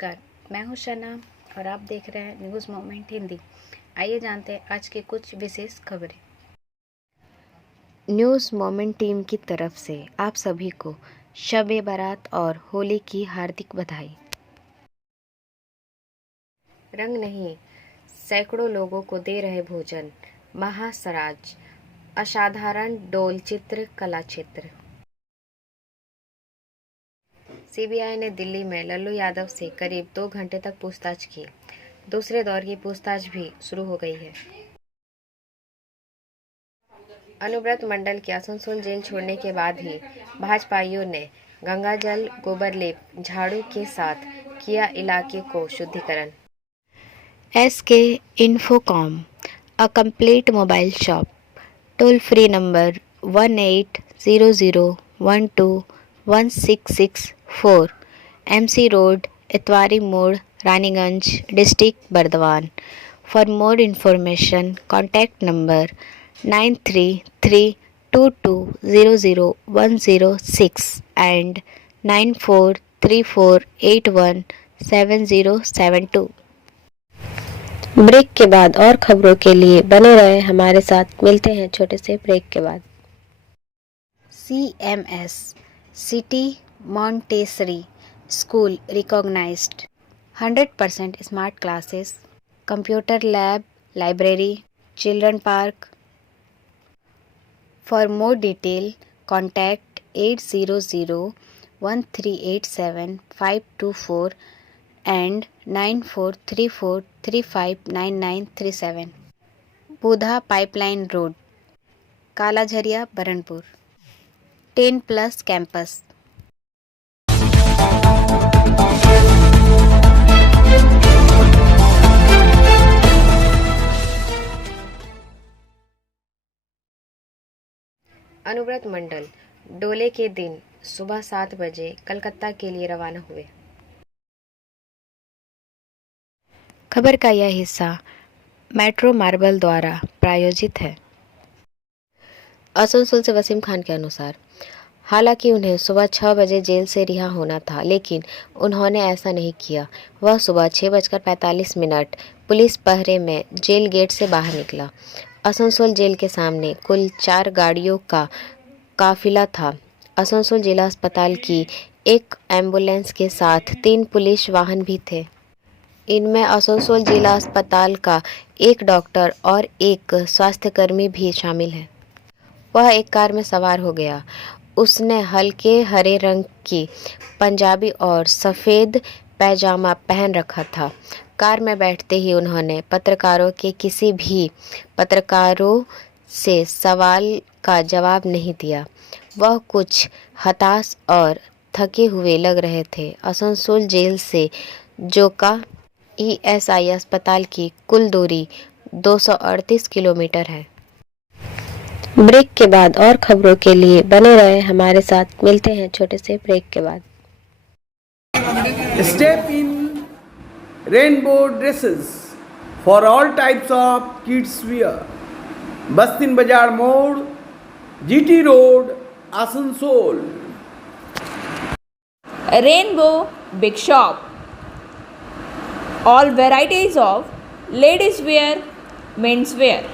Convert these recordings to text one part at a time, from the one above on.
नमस्कार, मैं हूं शना और आप देख रहे हैं न्यूज़ मोमेंट हिंदी। आइए जानते हैं आज की कुछ विशेष खबरें। न्यूज़ मोमेंट टीम की तरफ से आप सभी को शब-ए बारात और होली की हार्दिक बधाई। रंग नहीं, सैकड़ों लोगों को दे रहे भोजन, महासराज, असाधारण डोल चित्र कला क्षेत्र। सीबीआई ने दिल्ली में लल्लू यादव से करीब 2 घंटे तक पूछताछ की। दूसरे दौर की पूछताछ भी शुरू हो गई है। अनुव्रत मंडल के आसनसोल जेल छोड़ने के बाद ही भाजपाइयों ने गंगाजल गोबरलेप झाड़ू के साथ किया इलाके को शुद्धिकरण। SK Infocom, a complete mobile shop, toll free number 1800121664, MC Road, Itwari Mode, Raniganj, District Bardhaman. For more information, contact number 9332200106 and 9434817072। Break के बाद और खबरों के लिए बने रहे हमारे साथ। मिलते हैं छोटे से ब्रेक के बाद। CMS city Montessori school recognised 100% smart classes, computer lab, library, children park. For more detail contact 8001387524 and 9434359937। Budha pipeline road, Kalajharia, Burnpur. 10+ campus. Anuvrat Mandal डोले के दिन सुबह 7 बजे कलकत्ता के लिए रवाना हुए। खबर का यह हिस्सा मेट्रो मार्बल द्वारा प्रायोजित है। आसनसोल से वसीम खान के अनुसार, हालांकि उन्हें सुबह 6 बजे जेल से रिहा होना था, लेकिन उन्होंने ऐसा नहीं किया। वह सुबह 6:45 पुलिस पहरे में जेल गेट से बाहर निकला। आसनसोल जेल के सामने कुल 4 गाड़ियों का काफिला था। आसनसोल जिला अस्पताल की एक एम्बुलेंस के साथ 3 पुलिस वाहन भी थे। इनमें आसनसोल जिला अस्पताल का एक डॉक्टर और एक स्वास्थ्यकर्मी भी शामिल है। वह एक कार में सवार हो गया। उसने हल्के हरे रंग की पंजाबी और सफ़ेद पैजामा पहन रखा था। कार में बैठते ही उन्होंने पत्रकारों से सवाल का जवाब नहीं दिया। वह कुछ हताश और थके हुए लग रहे थे। आसनसोल जेल से जोका ESI अस्पताल की कुल दूरी 238 किलोमीटर है। ब्रेक के बाद और खबरों के लिए बने रहे हमारे साथ। मिलते हैं छोटे से ब्रेक के बाद। Step in rainbow dresses for all types of kids wear. Bastin Bazar Mode, GT Road, Asansol. Rainbow Big Shop. All varieties of ladies wear, men's wear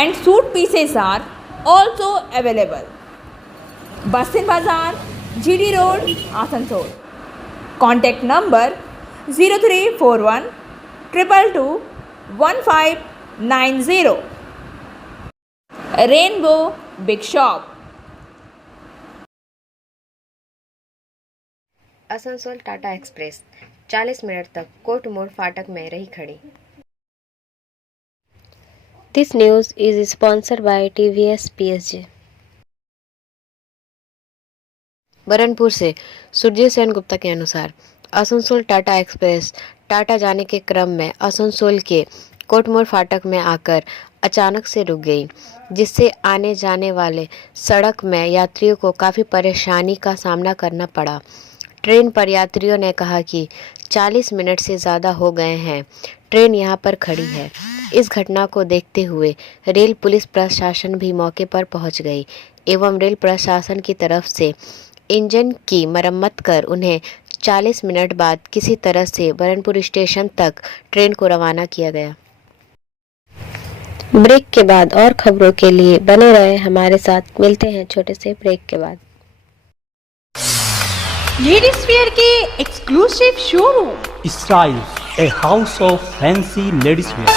and suit pieces are also available. Bastin Bazar, GD Road, Asansol. Contact number 0341 222 1590. Rainbow Big Shop. Asansol Tata express 40 minute तक court मोड़ फाटक में रही खड़ी। This news is sponsored by TVS PSG। Burnpur से सुरजीत सेन गुप्ता के अनुसार, Asansol Tata express Tata जाने के क्रम में आसनसोल के कोटमोड़ फाटक में आकर अचानक से रुक गई, जिससे आने जाने वाले सड़क में यात्रियों को काफ़ी परेशानी का सामना करना पड़ा। ट्रेन पर यात्रियों ने कहा कि 40 मिनट से ज़्यादा हो गए हैं, ट्रेन यहां पर खड़ी है। इस घटना को देखते हुए रेल पुलिस प्रशासन भी मौके पर पहुंच गई एवं रेल प्रशासन की तरफ से इंजन की मरम्मत कर उन्हें 40 मिनट बाद किसी तरह से बरनपुर स्टेशन तक ट्रेन को रवाना किया गया। ब्रेक के बाद और खबरों के लिए बने रहे हमारे साथ। मिलते हैं छोटे से ब्रेक के बाद। लेडीज वेयर के exclusive showroom Styles, a house of fancy ladies wear.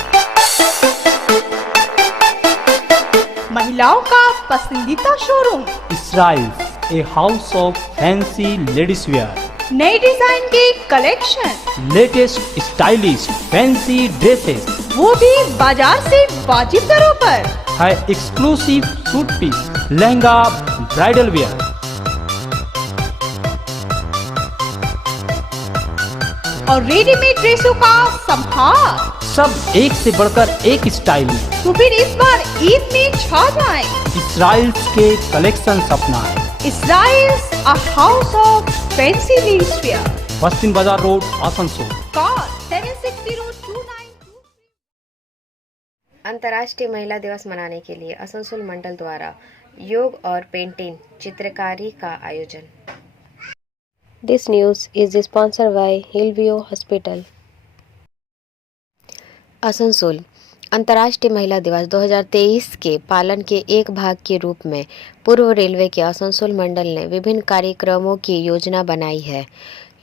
महिलाओं का पसंदीदा showroom, Styles, a house of fancy ladies wear. नए डिजाइन के collection, Latest stylish fancy dresses. वो भी बाजार से वाजिब दरों पर। है exclusive suit piece, lehenga, bridal wear. और रेडीमेड ड्रेसों का संभार। सब एक से बढ़कर एक स्टाइल में. तो फिर इस बार ईद में छा जाएं। Styles के कलेक्शन अपनाएं. Styles, a house of fancy ladies wear. पश्चिम बाजार रोड, आसनसोल. Call 760292. अंतर्राष्ट्रीय महिला दिवस मनाने के लिए आसनसोल मंडल द्वारा योग और पेंटिंग चित्रकारी का आयोजन। This news is sponsored by Hillview hospital. Asansol अंतर्राष्ट्रीय महिला दिवस 2023 के पालन के एक भाग के रूप में पूर्व रेलवे के आसनसोल मंडल ने विभिन्न कार्यक्रमों की योजना बनाई है।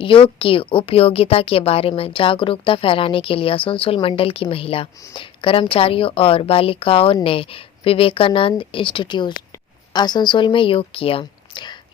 योग की उपयोगिता के बारे में जागरूकता फैलाने के लिए आसनसोल मंडल की महिला कर्मचारियों और बालिकाओं ने विवेकानंद इंस्टीट्यूट आसनसोल में योग किया।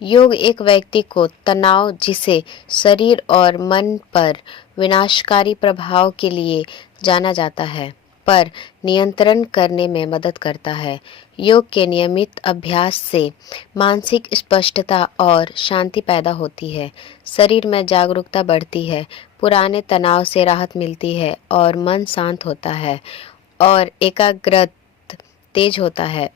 योग एक व्यक्ति को तनाव जिसे शरीर और मन पर विनाशकारी प्रभाव के लिए जाना जाता है पर नियंत्रण करने में मदद करता है। योग के नियमित अभ्यास से मानसिक स्पष्टता और शांति पैदा होती है, शरीर में जागरूकता बढ़ती है, पुराने तनाव से राहत मिलती है और मन शांत होता है और एकाग्रता तेज होता है।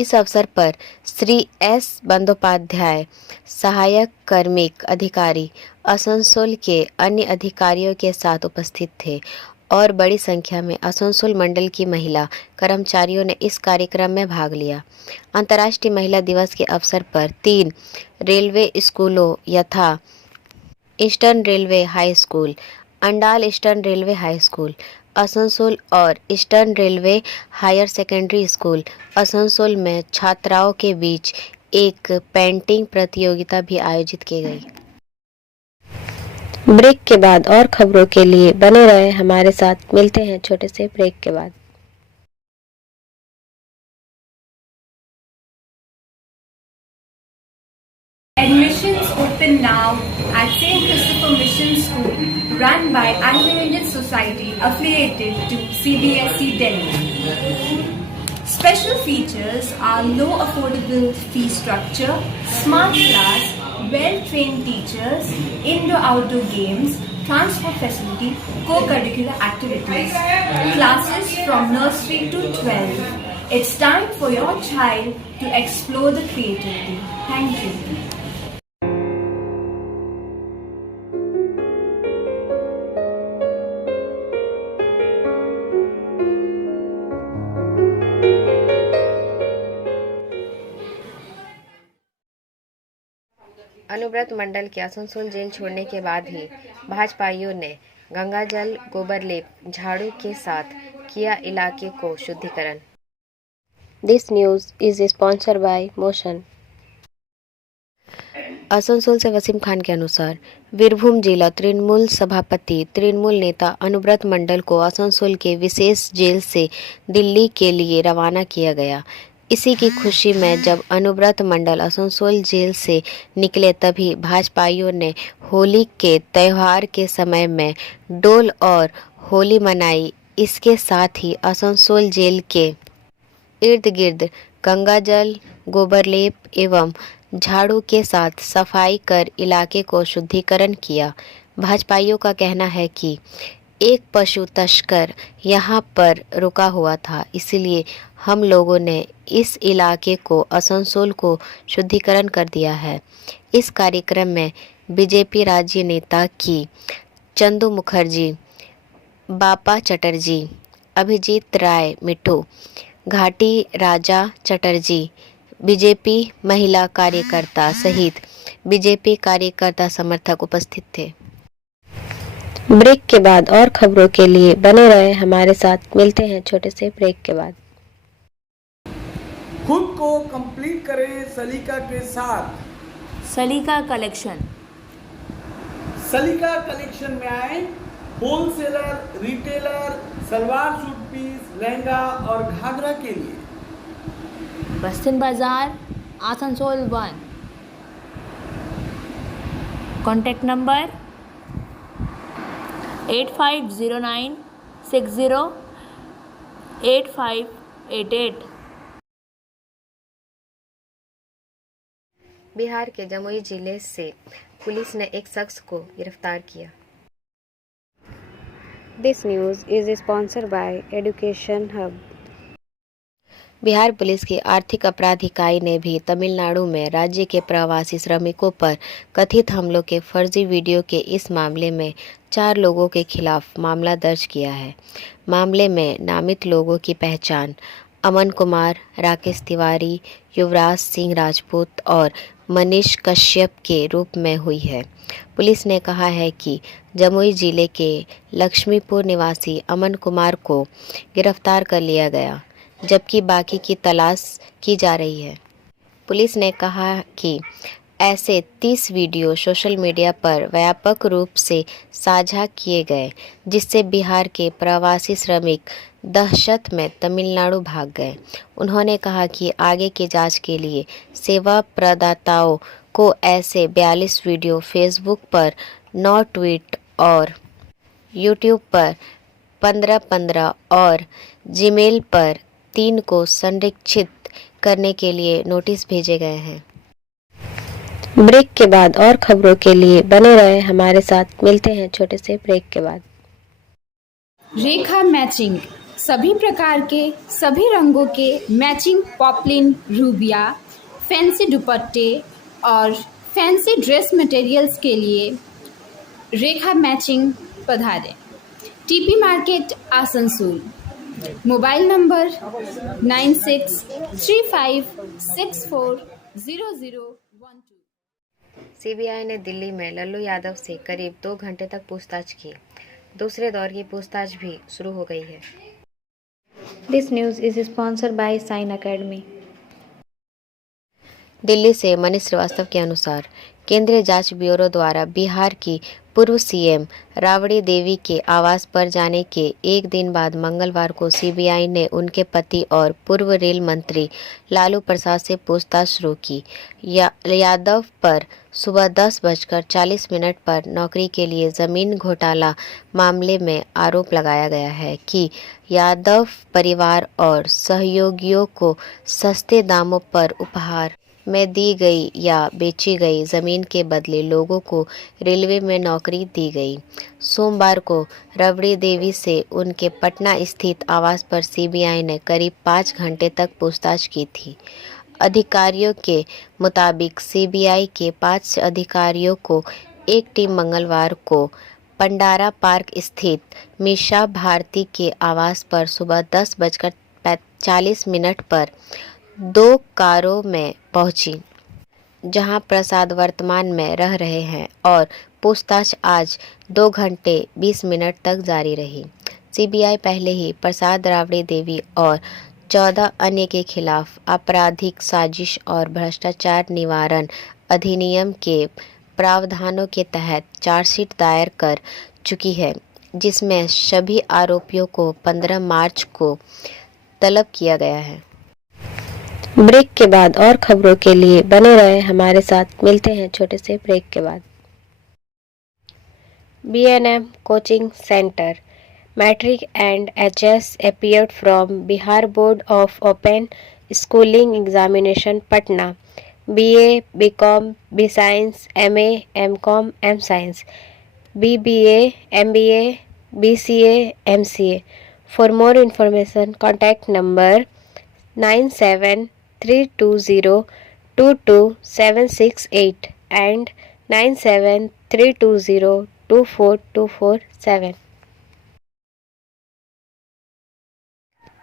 इस अवसर पर श्री एस बंदोपाध्याय, सहायक कार्मिक अधिकारी आसनसोल के अन्य अधिकारियों के साथ उपस्थित थे और बड़ी संख्या में आसनसोल मंडल की महिला कर्मचारियों ने इस कार्यक्रम में भाग लिया। अंतर्राष्ट्रीय महिला दिवस के अवसर पर 3 रेलवे स्कूलों यथा Eastern Railway high school, Andal Eastern Railway high school Asansol और Eastern Railway higher secondary school Asansol में छात्राओं के बीच एक पेंटिंग प्रतियोगिता भी आयोजित की गई। ब्रेक के बाद और खबरों के लिए बने रहे हमारे साथ। मिलते हैं छोटे से ब्रेक के बाद। Admissions open now at St. Christopher Mission School, run by Anglo-Indian Society affiliated to CBSE Delhi. Special features are low affordable fee structure, smart class, well-trained teachers, indoor-outdoor games, transport facility, co-curricular activities, classes from nursery to 12. It's time for your child to explore the creativity. Thank you. Anuvrat मंडल के Asansol jail छोड़ने के बाद ही भाजपाइयों ने गंगाजल, गोबर लेप, झाड़ू के साथ किया इलाके को शुद्धिकरण। This news is sponsored by motion. Asansol से वसीम खान के अनुसार वीरभूम जिला तृणमूल सभापति तृणमूल नेता अनुव्रत मंडल को आसनसोल के विशेष जेल से दिल्ली के लिए रवाना किया गया। इसी की खुशी में जब अनुव्रत मंडल आसनसोल जेल से निकले तभी भाजपाइयों ने होली के त्यौहार के समय में डोल और होली मनाई। इसके साथ ही आसनसोल जेल के इर्द गिर्द गंगाजल, गोबरलेप एवं झाड़ू के साथ सफाई कर इलाके को शुद्धिकरण किया। भाजपाइयों का कहना है कि एक पशु तस्कर यहाँ पर रुका हुआ था, इसलिए हम लोगों ने इस इलाके को आसनसोल को शुद्धिकरण कर दिया है। इस कार्यक्रम में बीजेपी राज्य नेता की चंदू मुखर्जी, बापा चटर्जी, अभिजीत राय मिठू, घाटी राजा चटर्जी, बीजेपी महिला कार्यकर्ता सहित बीजेपी कार्यकर्ता समर्थक उपस्थित थे। ब्रेक के बाद और खबरों के लिए बने रहे हमारे साथ। मिलते हैं छोटे से ब्रेक के बाद। खुद को कंप्लीट करें सलीका के साथ। सलीका कलेक्शन। सलीका कलेक्शन में आए wholesaler, retailer, salwar suit piece, lehenga और घाघरा के लिए। बस्तिन बाजार, आसनसोल 1। Contact number 8509 60 8588। बिहार के जमुई जिले से पुलिस ने एक शख्स को गिरफ्तार किया। This news is sponsored by education hub. Bihar police की आर्थिक अपराध इकाई ने भी तमिलनाडु में राज्य के प्रवासी श्रमिकों पर कथित हमलों के फर्जी वीडियो के इस मामले में 4 लोगों के खिलाफ मामला दर्ज किया है। मामले में नामित लोगों की पहचान अमन कुमार, राकेश तिवारी, युवराज सिंह राजपूत और मनीष कश्यप के रूप में हुई है। पुलिस ने कहा है कि जमुई जिले के लक्ष्मीपुर निवासी अमन कुमार को गिरफ्तार कर लिया गया, जबकि बाकी की तलाश की जा रही है। पुलिस ने कहा कि ऐसे 30 वीडियो सोशल मीडिया पर व्यापक रूप से साझा किए गए, जिससे बिहार के प्रवासी श्रमिक दहशत में तमिलनाडु भाग गए। उन्होंने कहा कि आगे की जांच के लिए सेवा प्रदाताओं को ऐसे 42 वीडियो फेसबुक पर 9 ट्वीट और यूट्यूब पर 15 और जीमेल पर 3 को संरक्षित करने के लिए नोटिस भेजे गए हैं। ब्रेक के बाद और खबरों के लिए बने रहे हमारे साथ। मिलते हैं छोटे से ब्रेक के बाद। रेखा मैचिंग, सभी प्रकार के सभी रंगों के मैचिंग पॉपलिन, रूबिया, फैंसी दुपट्टे और फैंसी ड्रेस मटेरियल्स के लिए रेखा मैचिंग पधारें। TP market, Asansol. Mobile number 9635640012। CBI ने दिल्ली में लल्लू यादव से करीब 2 घंटे तक पूछताछ की। दूसरे दौर की पूछताछ भी शुरू हो गई है। This news is sponsored by sine academy. Delhi से मनीष श्रीवास्तव के अनुसार केंद्रीय जांच ब्यूरो द्वारा बिहार की पूर्व सीएम राबड़ी देवी के आवास पर जाने के एक दिन बाद मंगलवार को सीबीआई ने उनके पति और पूर्व रेल मंत्री लालू प्रसाद से पूछताछ शुरू की। यादव पर सुबह 10:40 पर नौकरी के लिए ज़मीन घोटाला मामले में आरोप लगाया गया है कि यादव परिवार और सहयोगियों को सस्ते दामों पर उपहार में दी गई या बेची गई ज़मीन के बदले लोगों को रेलवे में नौकरी दी गई। सोमवार को राबड़ी देवी से उनके पटना स्थित आवास पर सीबीआई ने करीब 5 घंटे तक पूछताछ की थी। अधिकारियों के मुताबिक सीबीआई के 5 अधिकारियों को एक टीम मंगलवार को पंडारा पार्क स्थित मीशा भारती के आवास पर सुबह 10:40 पर 2 कारों में पहुंची, जहां प्रसाद वर्तमान में रह रहे हैं, और पूछताछ आज 2 घंटे 20 मिनट तक जारी रही। सीबीआई पहले ही प्रसाद, राबड़ी देवी और 14 अन्य के खिलाफ आपराधिक साजिश और भ्रष्टाचार निवारण अधिनियम के प्रावधानों के तहत चार्जशीट दायर कर चुकी है, जिसमें सभी आरोपियों को 15 मार्च को तलब किया गया है। ब्रेक के बाद और खबरों के लिए बने रहे हमारे साथ। मिलते हैं छोटे से ब्रेक के बाद। B&M coaching centre matric and HS appeared from Bihar board of open schooling examination Patna. BA, BCom, B-Science, MA, MCom, M-Science, BBA, MBA, BCA, MCA. For more information, contact number 9732022768 and 9732024247.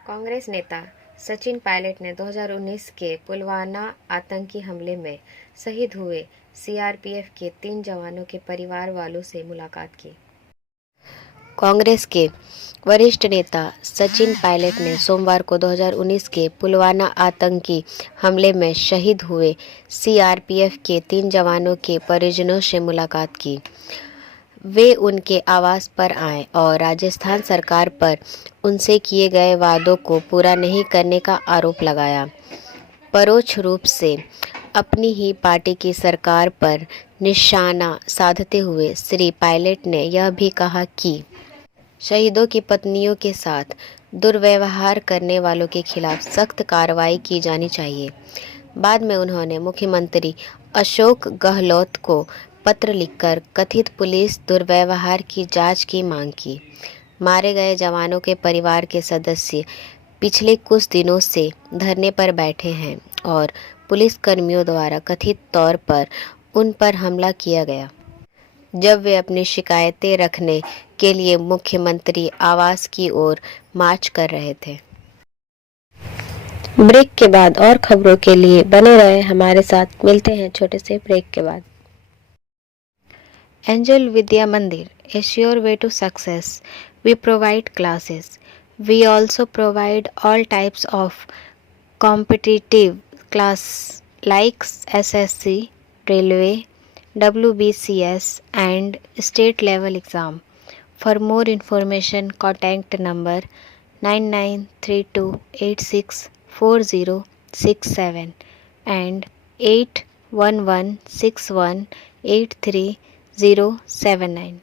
Congress नेता सचिन पायलट ने 2019 के पुलवामा आतंकी हमले में शहीद हुए सीआरपीएफ के 3 जवानों के परिवार वालों से मुलाकात की। कांग्रेस के वरिष्ठ नेता सचिन पायलट ने सोमवार को 2019 के पुलवामा आतंकी हमले में शहीद हुए सीआरपीएफ के 3 जवानों के परिजनों से मुलाकात की। वे उनके आवास पर आए और राजस्थान सरकार पर उनसे किए गए वादों को पूरा नहीं करने का आरोप लगाया। परोक्ष रूप से अपनी ही पार्टी की सरकार पर निशाना साधते हुए श्री पायलट ने यह भी कहा कि शहीदों की पत्नियों के साथ दुर्व्यवहार करने वालों के खिलाफ सख्त कार्रवाई की जानी चाहिए। बाद में उन्होंने मुख्यमंत्री अशोक गहलोत को पत्र लिखकर कथित पुलिस दुर्व्यवहार की जांच की मांग की। मारे गए जवानों के परिवार के सदस्य पिछले कुछ दिनों से धरने पर बैठे हैं और पुलिस कर्मियों द्वारा कथित तौर पर उन पर हमला किया गया जब वे अपनी शिकायतें रखने के लिए मुख्यमंत्री आवास की ओर मार्च कर रहे थे। ब्रेक के बाद और खबरों के लिए बने रहे हमारे साथ। मिलते हैं छोटे से ब्रेक के बाद। एंजल विद्या मंदिर, a sure way to success. We provide classes. We also provide all types of competitive class like SSC, Railway, WBCS and state level exam. For more information, contact number 9932864067 and 8116183079।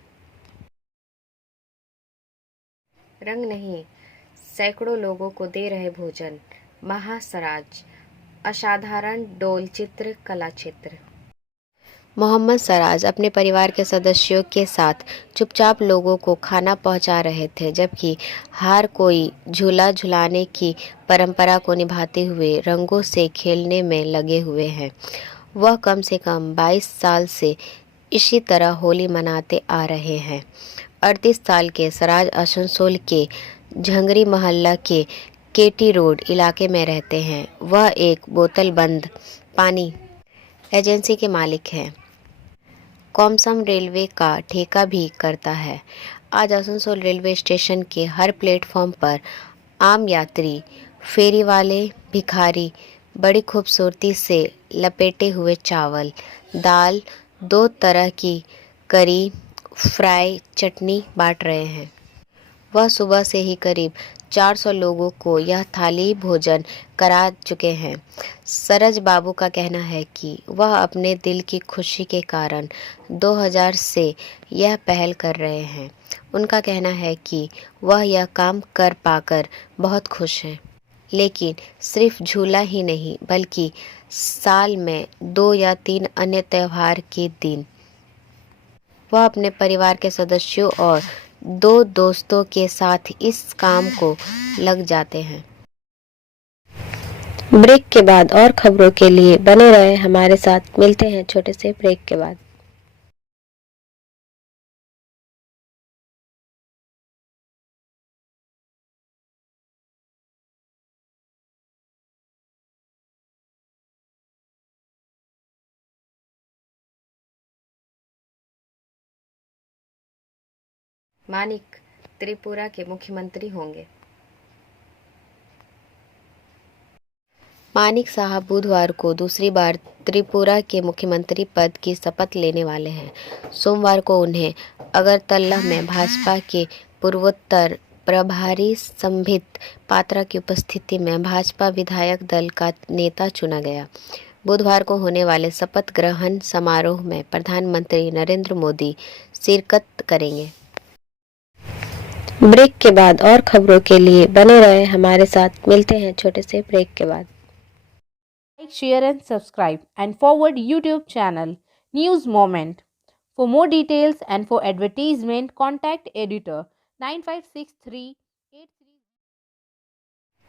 रंग नहीं, सैकड़ों लोगों को दे रहे भोजन। महासराज असाधारण डोल चित्र कला चित्र। मोहम्मद सराज अपने परिवार के सदस्यों के साथ चुपचाप लोगों को खाना पहुंचा रहे थे, जबकि हर कोई झूला झुलाने की परंपरा को निभाते हुए रंगों से खेलने में लगे हुए हैं। वह कम से कम 22 साल से इसी तरह होली मनाते आ रहे हैं। 38 साल के सराज आसनसोल के झंगरी मोहल्ला के केटी रोड इलाके में रहते हैं। वह एक बोतल बंद पानी एजेंसी के मालिक हैं। कॉमसम रेलवे का ठेका भी करता है। आज आसनसोल रेलवे स्टेशन के हर प्लेटफॉर्म पर आम यात्री, फेरी वाले, भिखारी बड़ी खूबसूरती से लपेटे हुए चावल, दाल, 2 तरह की करी, फ्राई, चटनी बांट रहे हैं। वह सुबह से ही करीब 400 लोगों को यह थाली भोजन करा चुके हैं। सरज बाबू का कहना है कि वह अपने दिल की खुशी के कारण 2000 से यह पहल कर रहे हैं। उनका कहना है कि वह यह काम कर पाकर बहुत खुश हैं, लेकिन सिर्फ झूला ही नहीं बल्कि साल में 2 या 3 अन्य त्योहार के दिन वह अपने परिवार के सदस्यों और 2 दोस्तों के साथ इस काम को लग जाते हैं। ब्रेक के बाद और खबरों के लिए बने रहे हमारे साथ। मिलते हैं छोटे से ब्रेक के बाद। मानिक त्रिपुरा के मुख्यमंत्री होंगे। मानिक साहब बुधवार को दूसरी बार त्रिपुरा के मुख्यमंत्री पद की शपथ लेने वाले हैं। सोमवार को उन्हें अगरतला में भाजपा के पूर्वोत्तर प्रभारी संबित पात्रा की उपस्थिति में भाजपा विधायक दल का नेता चुना गया। बुधवार को होने वाले शपथ ग्रहण समारोह में प्रधानमंत्री नरेंद्र मोदी शिरकत करेंगे। ब्रेक के बाद और खबरों के लिए बने रहे हमारे साथ। मिलते हैं छोटे से ब्रेक के बाद। Like, share and subscribe and forward YouTube channel News Moment. For more details and for advertisement, contact editor 956383.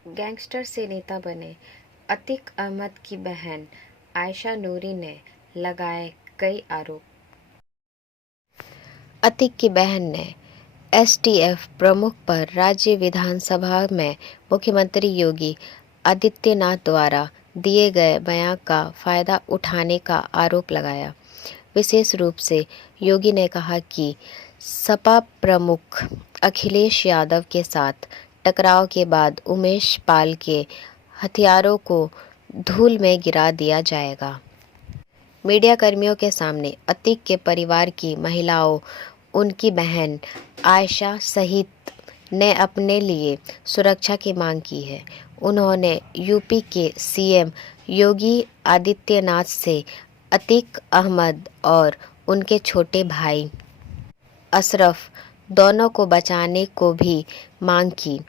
Gangster से नेता बने अतीक अहमद की बहन आयशा नूरी ने लगाए कई आरोप। अतीक की बहन ने एसटीएफ प्रमुख पर राज्य विधानसभा में मुख्यमंत्री योगी आदित्यनाथ द्वारा दिए गए बयान का फायदा उठाने का आरोप लगाया। विशेष रूप से योगी ने कहा कि सपा प्रमुख अखिलेश यादव के साथ टकराव के बाद उमेश पाल के हथियारों को धूल में गिरा दिया जाएगा। मीडिया कर्मियों के सामने अतीक के परिवार की महिलाओं, उनकी बहन आयशा सहित ने अपने लिए सुरक्षा की मांग की है। उन्होंने यूपी के सीएम योगी आदित्यनाथ से अतीक अहमद और उनके छोटे भाई अशरफ दोनों को बचाने को भी मांग की,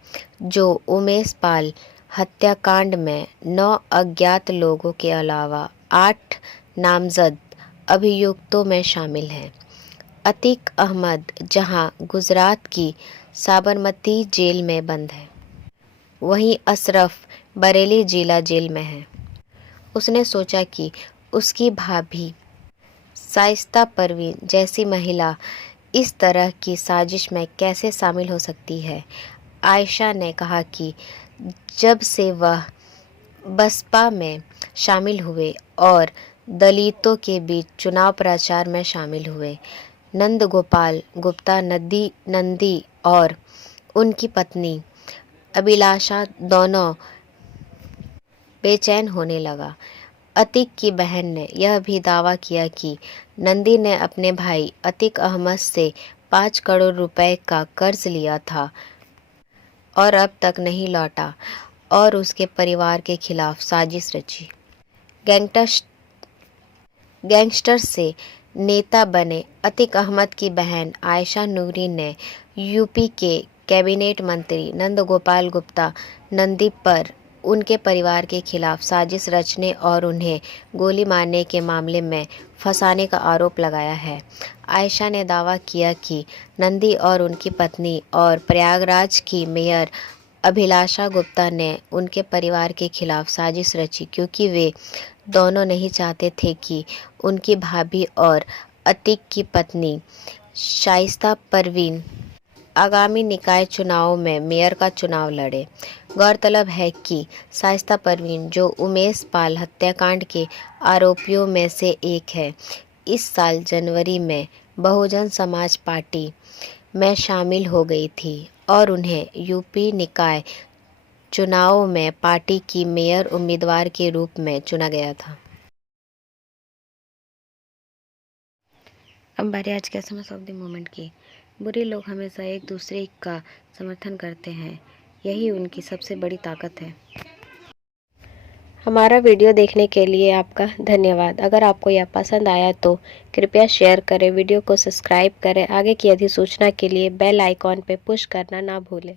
जो उमेश पाल हत्याकांड में 9 अज्ञात लोगों के अलावा 8 नामजद अभियुक्तों में शामिल हैं। अतीक अहमद जहां गुजरात की साबरमती जेल में बंद है, वहीं अशरफ बरेली जिला जेल में है। उसने सोचा कि उसकी भाभी शाइस्ता परवीन जैसी महिला इस तरह की साजिश में कैसे शामिल हो सकती है। आयशा ने कहा कि जब से वह बसपा में शामिल हुए और दलितों के बीच चुनाव प्रचार में शामिल हुए, नंद गोपाल गुप्ता नंदी और उनकी पत्नी अभिलाषा दोनों बेचैन होने लगा। अतीक की बहन ने यह भी दावा किया कि नंदी ने अपने भाई अतीक अहमद से 5 करोड़ रुपए का कर्ज लिया था और अब तक नहीं लौटा और उसके परिवार के खिलाफ साजिश रची। गैंगस्टर से नेता बने अतीक अहमद की बहन आयशा नूरी ने यूपी के कैबिनेट मंत्री नंद गोपाल गुप्ता नंदी पर उनके परिवार के खिलाफ साजिश रचने और उन्हें गोली मारने के मामले में फंसाने का आरोप लगाया है। आयशा ने दावा किया कि नंदी और उनकी पत्नी और प्रयागराज की मेयर अभिलाषा गुप्ता ने उनके परिवार के खिलाफ साजिश रची, क्योंकि वे दोनों नहीं चाहते थे कि उनकी भाभी और अतीक की पत्नी शाइस्ता परवीन आगामी निकाय चुनावों में मेयर का चुनाव लड़े। गौरतलब है कि शाइस्ता परवीन, जो उमेश पाल हत्याकांड के आरोपियों में से एक है, इस साल जनवरी में बहुजन समाज पार्टी में शामिल हो गई थी और उन्हें यूपी निकाय चुनावों में पार्टी की मेयर उम्मीदवार के रूप में चुना गया था। अब बारी आज के एसएमएस ऑफ द मोमेंट की। बुरे लोग हमेशा एक दूसरे का समर्थन करते हैं, यही उनकी सबसे बड़ी ताकत है। हमारा वीडियो देखने के लिए आपका धन्यवाद। अगर आपको यह पसंद आया तो कृपया शेयर करें, वीडियो को सब्सक्राइब करें। आगे की अधिसूचना के लिए बेल आइकॉन पर पुश करना ना भूलें।